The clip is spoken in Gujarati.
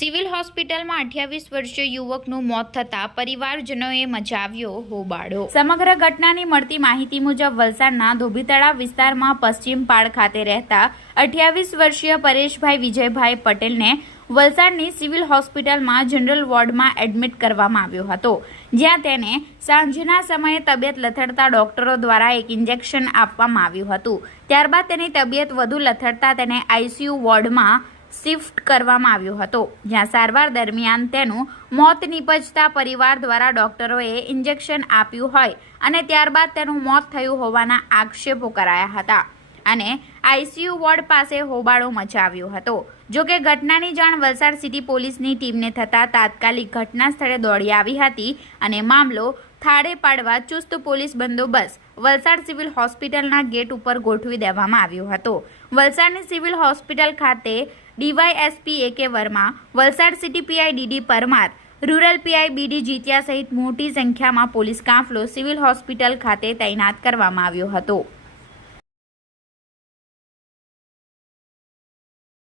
સિવિલ હોસ્પિટલમાં અઠ્યાવીસ વર્ષીય યુવકનું મોત થતાં પરિવારજનોએ મચાવ્યો હોબાળો. સમગ્ર ઘટનાની મળતી માહિતી મુજબ વલસાડના ધોબીતળા વિસ્તારમાં પશ્ચિમ પાડ ખાતે રહેતા અઠ્યાવીસ વર્ષીય પરેશભાઈ વિજયભાઈ પટેલને વલસાડની સિવિલ હોસ્પિટલમાં જનરલ વોર્ડમાં એડમિટ કરવામાં આવ્યો હતો, જ્યાં તેને સાંજના સમયે તબિયત લથડતા ડોક્ટરો દ્વારા એક ઇન્જેક્શન આપવામાં આવ્યું હતું. ત્યારબાદ તેની તબિયત વધુ લથડતા તેને આઈસીયુ વોર્ડમાં શિફ્ટ કરવામાં આવ્યો હતો. જ્યાં સારવાર દરમિયાન તેનું મોત નીપજતા પરિવાર દ્વારા ડોક્ટરોએ ઇન્જેક્શન આપ્યું હોય અને ત્યારબાદ તેનું મોત થયું હોવાના આક્ષેપો કરાયા હતા. અને આઈસીયુ વોર્ડ પાસે હોબાળો મચાવ્યો હતો. જો કે ઘટનાની જાણ વલસાડ સિટી પોલીસની ટીમને થતાં તાત્કાલિક ઘટના સ્થળે દોડી આવી હતી અને મામલો થાળે પાડવા ચુસ્ત પોલીસ બંદોબસ્ત વલસાડ સિવિલ હોસ્પિટલના ગેટ ઉપર ગોઠવી દેવામાં આવ્યો હતો. વલસાડની સિવિલ હોસ્પિટલ ખાતે DYSP A K Verma, Valsad city PI DD Parmar, rural PI BD જીત્યા સહિત મોટી સંખ્યામાં પોલીસ કાફલો સિવિલ હોસ્પિટલ ખાતે તૈનાત કરવામાં આવ્યો હતો.